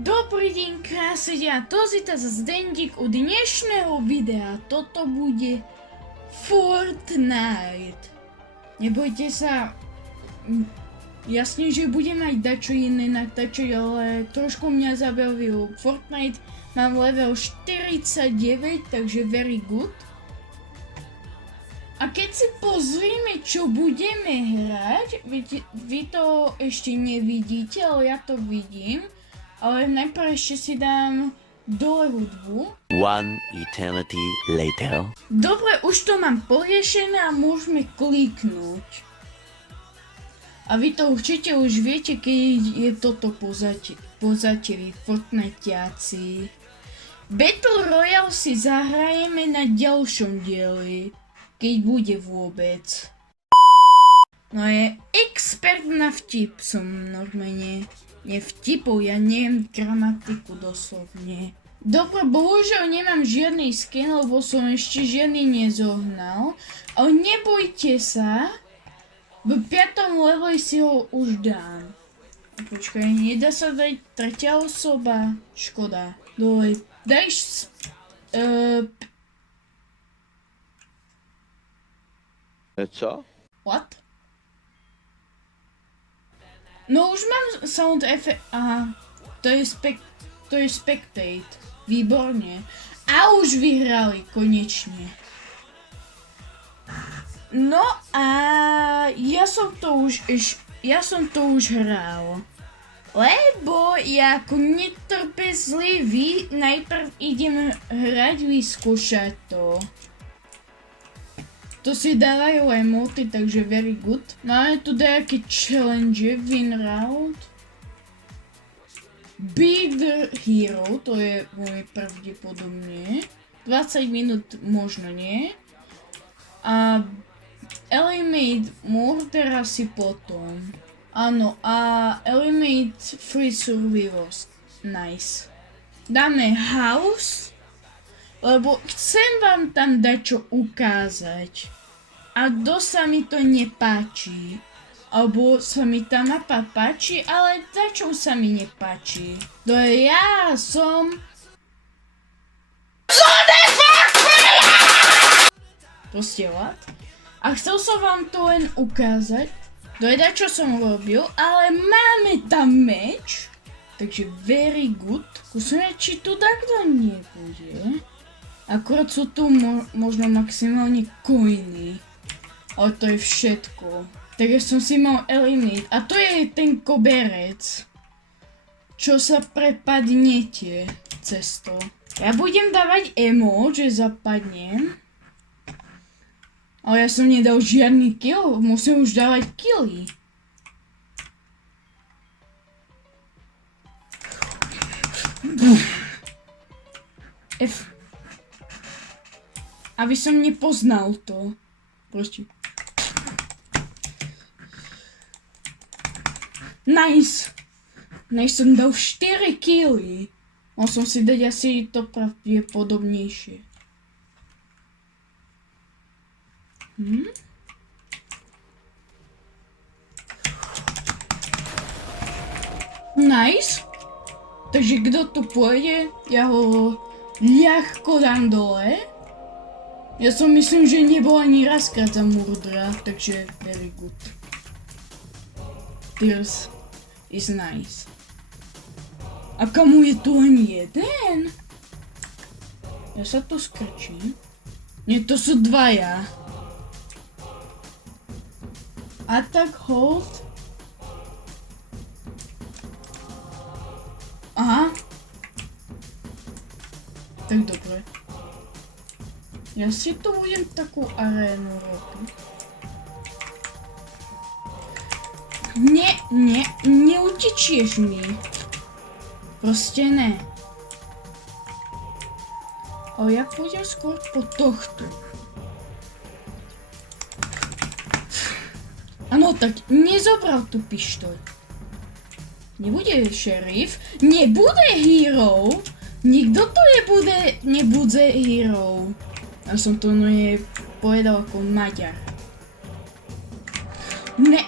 Dobrý deň, krásne a to zita zase Dendík u dnešného videa. Toto bude Fortnite. Nebojte sa, jasne, že budem aj dačo iné natáčať, ale trošku mňa zabavil Fortnite. Mám level 49, takže very good. A keď si pozrieme, čo budeme hrať, vy to ešte nevidíte, ale ja to vidím. Ale najprv ešte si dám dole hudbu. One eternity later. Dobre, už to mám poriešené a môžeme kliknúť. A vy to určite už viete, keď je toto pozadie Fortniteáci. Battle Royale si zahrajeme na ďalšom dieli, keď bude vôbec. No je expert na vtip som normálne. Nevtipov, ja neviem gramatiku doslovne. Dobre, bohužiaľ nemám žiadny skin, lebo som ešte žiadny nezohnal. Ale nebojte sa, v 5. leveli si ho už dám. Počkaj, nedá sa dať tretia osoba? Škoda. Dole, daj... Co? What? No už mám sound effect, aha, to je spectate, výborne. A už vyhrali, konečne. No a ja som to už hral. Lebo ja ako netrpezlivý najprv idem hrať, vyskúšať to. To si dávajú aj multi, takže very good. Máme tu nejaké challenge, win round. Be the hero, to je veľmi pravdepodobne. 20 minút možno nie. A eliminate murder asi potom. Áno, a eliminate free survivors. Nice. Dáme house. Lebo chcem vám tam dať čo ukázať. A dosť sa mi to nepáči. Alebo sa mi tá mapa páči, ale dačo sa mi nepáči. To ja som... Proste what? A chcel som vám to len ukázať. To je dačo som robil, ale máme tam meč. Takže very good. Skúsime, či tu takto nebude. Akurát sú tu možno maximálne coiny. Ale to je všetko. Takže som si mal eliminate. A to je ten koberec. Čo sa prepadnete cez to. Ja budem dávať emote, že zapadnem. Ale ja som nedal žiadny kill. Musím už dávať killy. F. Aby som nepoznal to. Proste. Nice. Než som dal 4 killy. Mal som si dať asi to pravdepodobnejšie. Nice. Takže kto tu pôjde, ja ho ľahko dám dole. Ja som myslím, že nebol ani razkrát za murdra, takže very good. This is nice. A kamu je tu len jeden? Ja sa to skrčím. Nie, to sú dvaja. Attack, hold. Aha. Tak dobre. Ja si tu budem takú arénu robiť. Neutečieš mi. Proste ne. Ale ja pôjdem skôr po tohto. Áno, tak nezobral tú pištoľ. Nebude šerif, nebude hero. Nikto tu nebude hero. Ja som to povedal ako Maďar. Ne.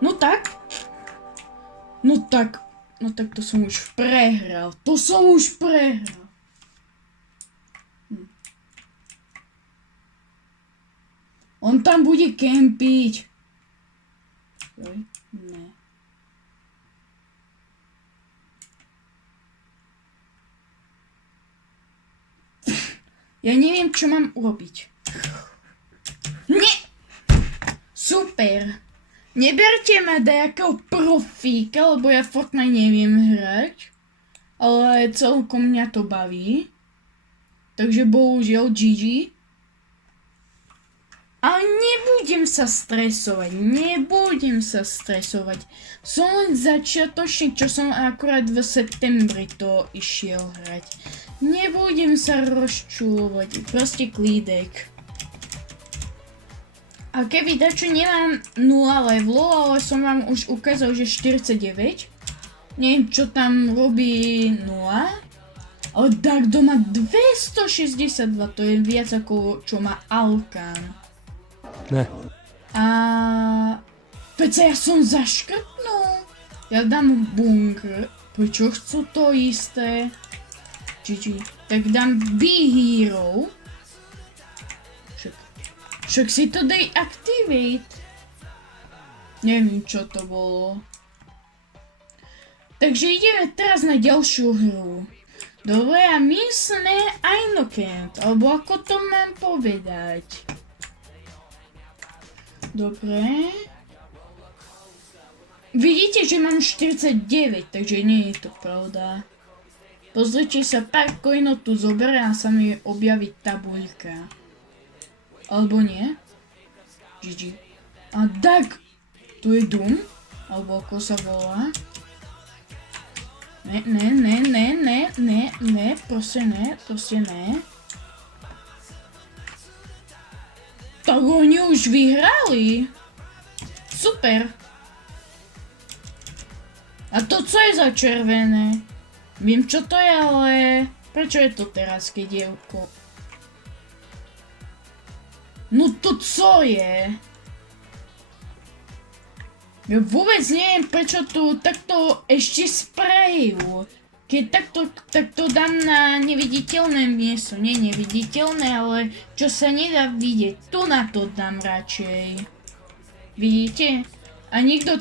No tak. No tak to som už prehral. On tam bude kempiť. Joj, ne. Ja neviem, čo mám urobiť. Nie! Super! Neberte ma dajakého profíka, lebo ja Fortnite neviem hrať. Ale celkom mňa to baví. Takže bohužiaľ GG. Ale nebudem sa stresovať. Som len začiatočník, čo som akurát v septembri to išiel hrať. Nebudem sa rozčulovať, proste klídek. A keby dačo nemám 0 levelov, ale som vám už ukázal, že 49. Neviem, čo tam robí 0. Ale Darkdo má 262, to je viac ako čo má Alkan. Ne. A Peca, ja som zaškrtnul. Ja dám bunker. Prečo chcú to isté? GG. Tak dám B-Hero. Však si to deactivate. Neviem, čo to bolo. Takže ideme teraz na ďalšiu hru. Dobre, a my sme Ainokent, alebo ako to mám povedať. Dobre. Vidíte, že mám 49, takže nie je to pravda. Pozrite sa, pár coinov tu zoberie a sa mi objaví tabuľka. Alebo nie? GG. A tak, tu je Doom, alebo ako sa volá. Ne, proste ne. Tak oni už vyhrali. Super. A to co je za červené? Viem čo to je, ale prečo je to teraz, keď je oko? No to co je? Ja vôbec neviem, prečo tu takto ešte sprajú. Keď takto dám na neviditeľné miesto. Nie neviditeľné, ale čo sa nedá vidieť. Tu na to dám radšej. Vidíte? A nikto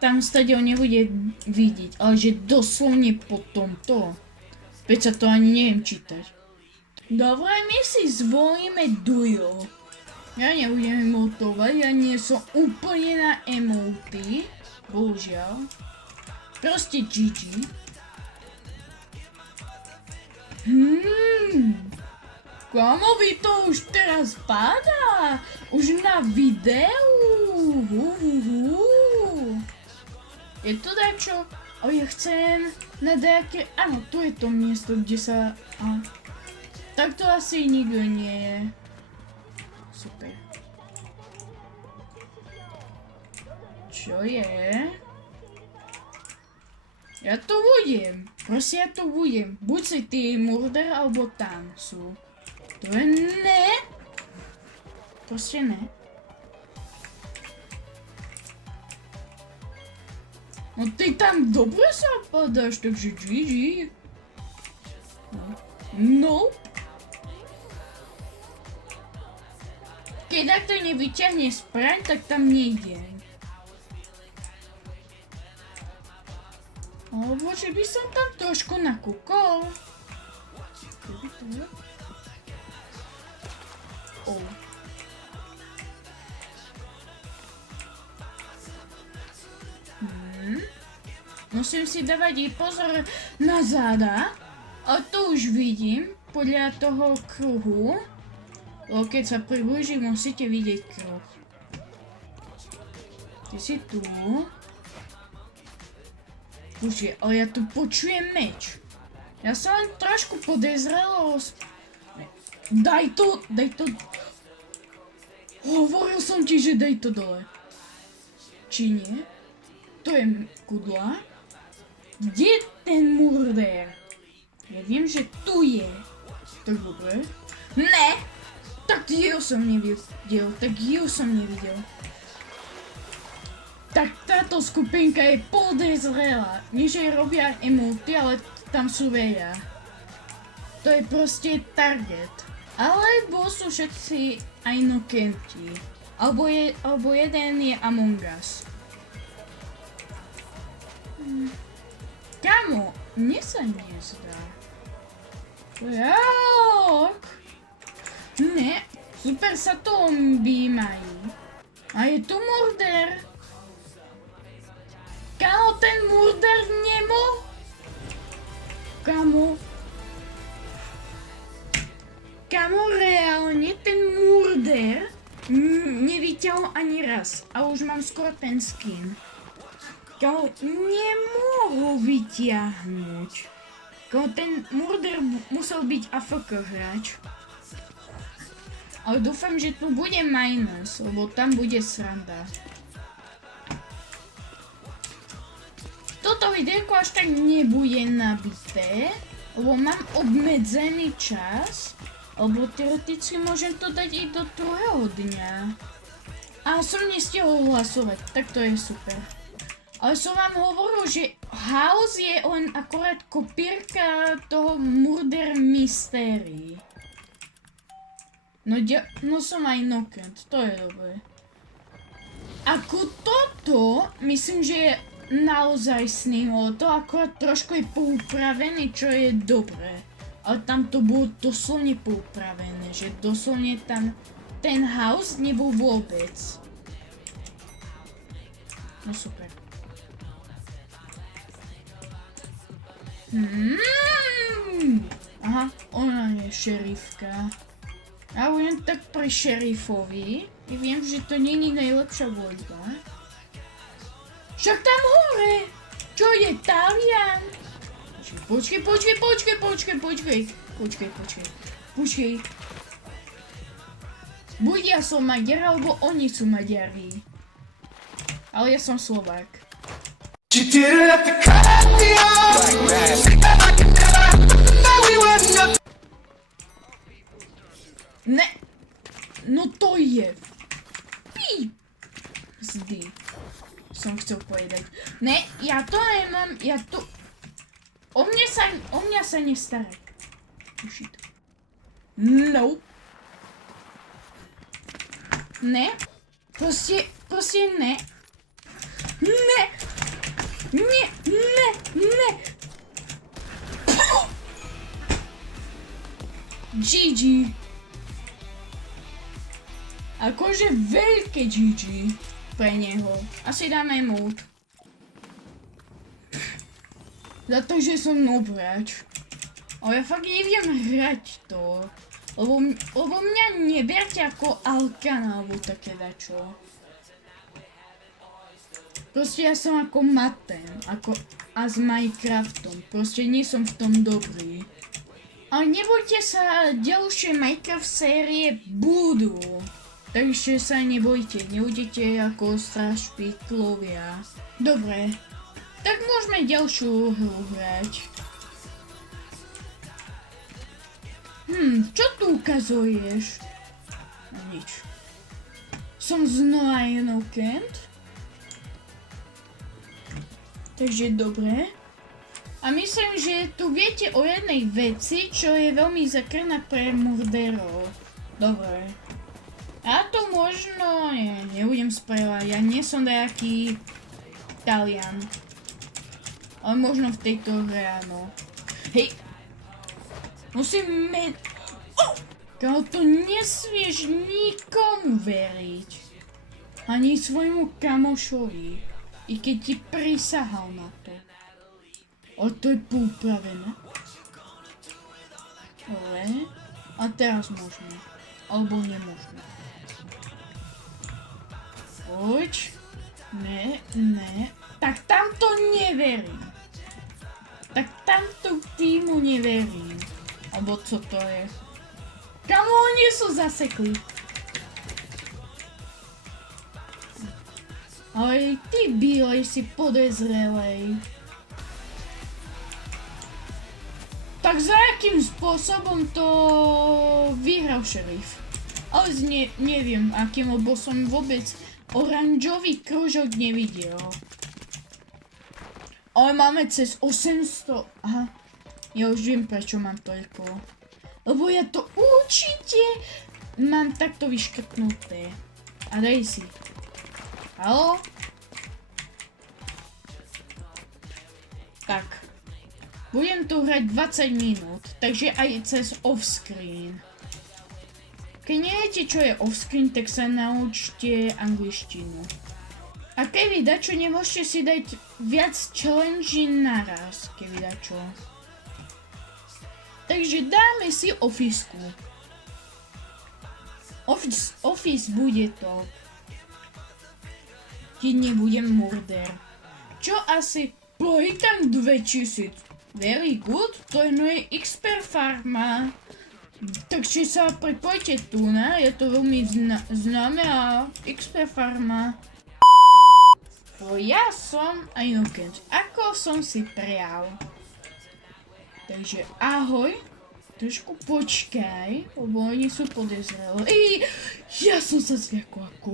tam stadiaľ nebude vidieť. Ale že doslovne po tomto. Veď sa to ani neviem čítať. Dobre, my si zvolíme duo. Ja nebudem emotovať, ja nie som úplne na emoty. Bohužiaľ. Proste GG. Kamo, vy to už teraz padá. Už na videu. Je to dačo? Ale ja chcem na dajaké... Áno, tu je to miesto, kde sa... Tak to asi nikto nie je. Super. Čo je? Ja to budem. Proste ja to budem. Buď si ty murder, alebo tam sú. To je ne. Proste ne. No ty tam dobre sa padáš, takže GG. No. Keď takto nevyťahne spraň, tak tam nejdem. Alebo že by som tam trošku nakúkol. Musím si dávať i pozor na záda. A to už vidím podľa toho kruhu. Lebo keď sa priblíži, musíte vidieť kruh. Ty si tu. Bože, ale ja tu počujem meč. Ja sa len trošku podezrelo. Daj to. Hovoril som ti, že daj to dole. Či nie? To je kudla. Kde je ten murder? Ja viem, že tu je. Tak dobre. Ne! Tak jeho som nevidel. Tak táto skupinka je podezrelá. Nie, že robia emoty, ale tam sú veľa. To je proste target. Alebo sú všetci aj nokenti. Alebo jeden je Among Us. Kamo, mne sa nezdá. Jak? Ne, super sa to objímajú. A je tu murder. Kamo, ten murder nemo? Kamo, reálne ten murder nevyťahol ani raz. A už mám skoro ten skin. Kamo, nemohol vyťahnuť. Kamo, ten murder musel byť AFK hráč. Ale dúfam, že tu bude minus, lebo tam bude sranda. Toto videjko až tak nebude nabité, lebo mám obmedzený čas, lebo teoreticky môžem to dať i do druhého dňa. A som nestihol hlasovať, tak to je super. Ale som vám hovoril, že House je len akorát kopírka toho Murder Mystery. No som aj nokent, to je dobré. Ako toto, myslím, že je naozaj snilo, to akorát trošku je poupravené, čo je dobré. Ale tam to bolo doslovne poupravené, že doslovne tam ten house nebol vôbec. No super. Aha, ona je šerifka. Ja budem tak pri šerifovi i viem, že to není najlepšia voľba. Však tam hore! Čo je Talian? Počkej. Buď ja som Maďar, alebo oni sú Maďari. Ale ja som Slovák. Ne! No to je... Pízdy. Som chcel povedať. Ne, ja to nemám, O mňa sa nestaraj. Shit. No. Ne. Proste ne. Ne. GG. Akože veľké GG pre neho. Asi dáme mood. Za to, že som noob hráč. Ale ja fakt neviem hrať to. Lebo mňa neberte ako Alkana alebo také dačo. Proste ja som ako Maten. A s Minecraftom. Proste nie som v tom dobrý. Ale nebojte sa, ďalšie Minecraft série budú. Takže sa nebojte, neudete ako strašpitlovia. Dobre. Tak môžeme ďalšiu hru hrať. Čo tu ukazuješ? Nič. Som znova Inokent. Takže dobre. A myslím, že tu viete o jednej veci, čo je veľmi zakrná pre murderov. Dobre. A to možno... nebudem správať, ja nie som nejaký Talian. Ale možno v tejto hre áno. Hej! Musíme... Kámo, to nesmieš nikomu veriť. Ani svojmu kamošovi. I keď ti prisahal na to. Ale to je poupravené. Ale... A teraz možno. Alebo nemožno. Poď. Ne. Tak tamto neverím. Tak tamto týmu neverím. Alebo co to je? Kamo, oni sú zasekli. Ale ty bílej si podezrelej. Tak za akým spôsobom to vyhral šerif? Ale neviem akým, lebo som vôbec oranžový kružok nevidel. Ale máme cez 800. Aha. Ja už viem, prečo mám toľko. Lebo ja to určite mám takto vyškrtnuté. A daj si. Haló? Tak. Budem tu hrať 20 minút, takže aj cez offscreen. Keď neviete, čo je offscreen, tak sa naučte angličtinu. A keby dačo, nemôžete si dať viac challenge naraz, keby dačo. Takže dáme si officeku. Office bude top. Keď nebudem murder. Čo asi? Tam 2000. Very good. To je moje XP farma. Takže sa pripojte tu, ne? Je to veľmi známe a XP farma. Ja som Ainokent, ako som si prial. Takže ahoj. Trošku počkaj, lebo oni sú podezrelí. Ja som sa zľakol ako.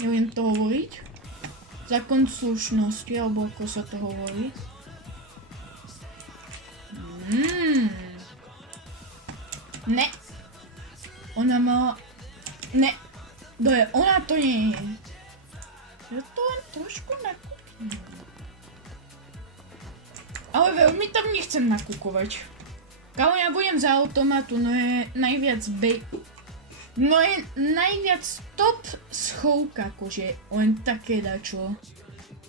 Neviem to hovoriť. Zákon slušnosti, alebo ako sa to hovorí. Ne. Ona má... Ne. Ona to nie je. Ja to len trošku nakúknem. Ale veľmi tam nechcem nakúkovať. Kámo, ja budem za automatu, no je najviac No je najviac top schovka, akože len také dačo.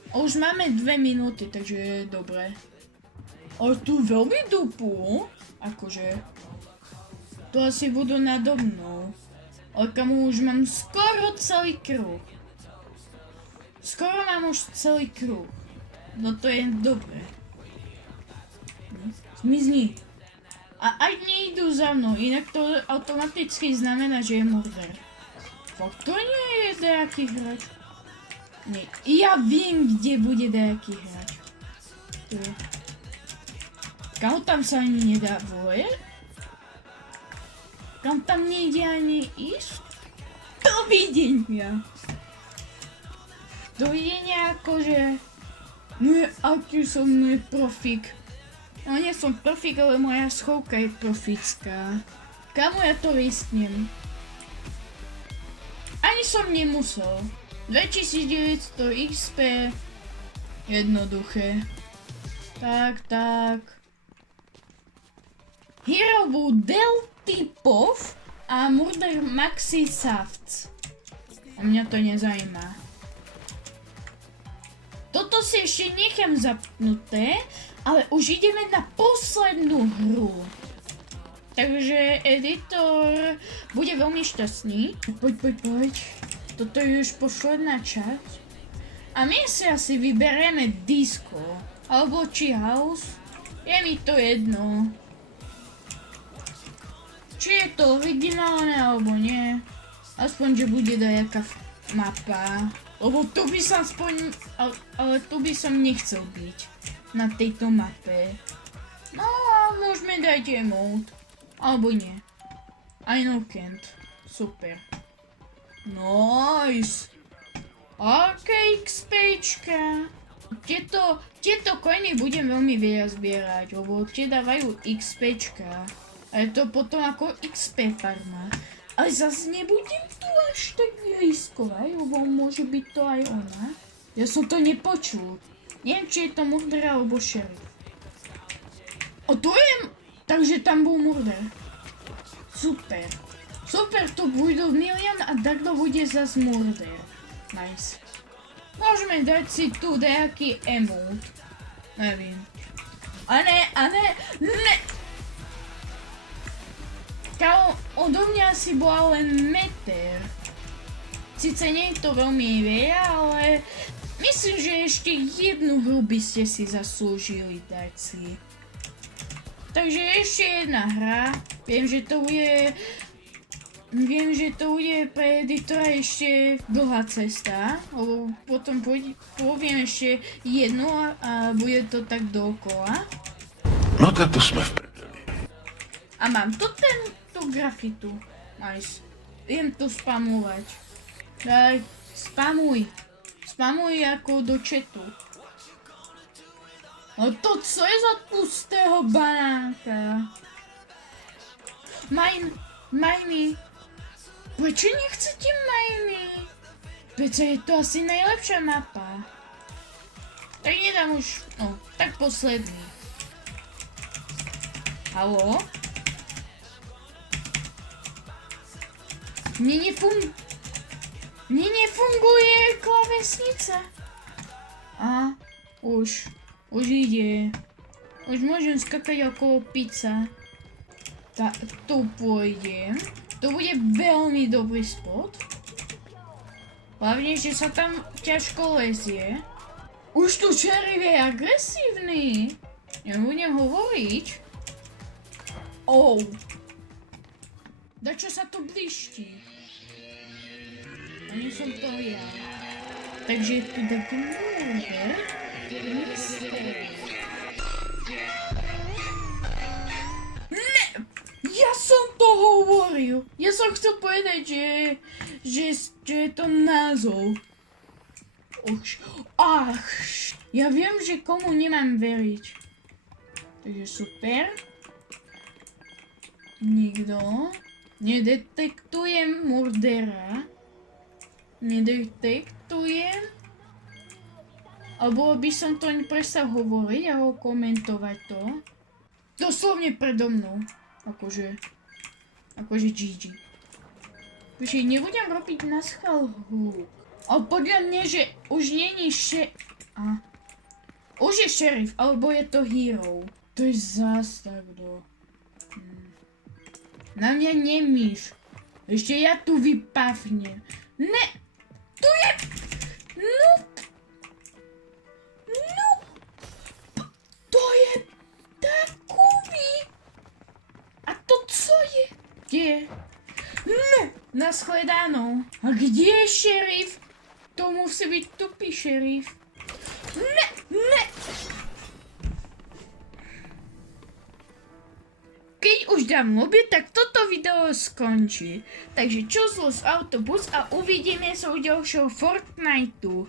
A už máme 2 minúty, takže je dobré. Ale tu veľmi dupu, akože. Tu asi budú nado mnou. Ale kamo, už mám skoro celý kruh. Skoro mám už celý kruh. No to je dobré. Zmizni. A aj nejdú za mnou, inak to automaticky znamená, že je murder. Fakt to nie je nejaký hráč. Nie. Ja viem, kde bude nejaký hráč. Kam tam sa ani nedá voje? Kam tam nejde ani ísť? Dovidenia. Dovidenia akože... No aký som profík. No nie som profík, ale moja schovka je profická. Kamu ja to risknem? Ani som nemusel. 2900 XP. Jednoduché. Tak. Hero bol Del typov a Murder Maxi Safts. A mňa to nezajíma. Toto si ešte nechám zapnuté, ale už ideme na poslednú hru. Takže editor bude veľmi šťastný. Poď. Toto je už posledná časť. A my si asi vyberieme disco. Alebo či house. Je mi to jedno. Či je to originálne alebo nie. Aspoň, že bude dajaká mapa. Lebo tu by som ale tu by som nechcel byť. Na tejto mape. No a môžeme dať emote. Alebo nie. Ainokent. Super. Nice. OK, XPčka. Tieto coiny budem veľmi veľa zbierať, lebo tie dávajú XPčka. A je to potom ako XP farma. Ale zase nebudem tu až tak riskovať, lebo môže byť to aj ona. Ja som to nepočul. Neviem, či je to murder alebo sheriff. O, tu je... Takže tam bol murder. Super. Super, to bude milión a takto bude zase murder. Nice. Môžeme dať si tu nejaký emote. Neviem. A ne. Kámo, odo mňa si bola len meter. Sice nie je to veľmi veľa, ale myslím, že ešte jednu hru by ste si zaslúžili dať si. Takže ešte jedna hra. Viem, že to bude pre editora ešte dlhá cesta. Lebo potom poviem ešte jednu a bude to tak dookola. No tak to sme v prdeli. A mám tu tú grafitu. Nice. jem to spamovať. Daj, spamuj. Spamuj ako do chatu. A to co je za pustého banánka? Majny. Prečo nechcete majny? Prečo je to asi najlepšia mapa. Tak nedám už, no, tak posledný. Haló? Mne nefunguje klávesnica. A, už ide. Už môžem skakať okolo pizza. Tu pôjdem. To bude veľmi dobrý spot. Hlavne, že sa tam ťažko lezie. Už tu šerif je agresívny. Nebudem hovoriť. Dačo sa to blíšti. A nie som to ja. Takže je tu taký murder. Ne! Ja som to hovoril. Ja som chcel povedať, že je to názov. Ja viem, že komu nemám veriť. Takže super. Nikto. Nedetektujem murdera. Nedetektujem. Alebo by som to prestal hovoriť a komentovať to. Doslovne predo mnou. Akože GG. Počkej, nebudem robiť na schvál hluk. Ale podľa mňa, že už není už je šerif, alebo je to hero. To je zás takto. Na mňa nemíš. Ešte ja tu vypavnem. Ne! Tu je... No! To je takový. A to co je? Kde je? Ne! Nashledanou. A kde je šerif? To musí byť tupý šerif. Ne! Keď už dám lobby, tak toto video skončí. Takže čus autobus a uvidíme sa u ďalšieho Fortniteu.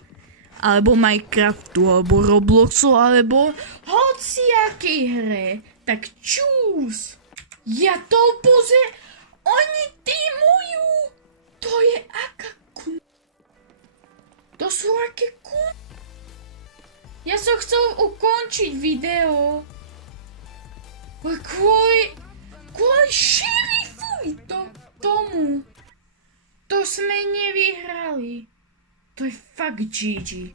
Alebo Minecraftu, alebo Robloxu, alebo hociakej hre. Tak čus! Ja to oni týmujú! To je aká To sú aké Ja som chcel ukončiť video. Kvôli šerifovi tomu. To sme nevyhrali. To je fakt GG.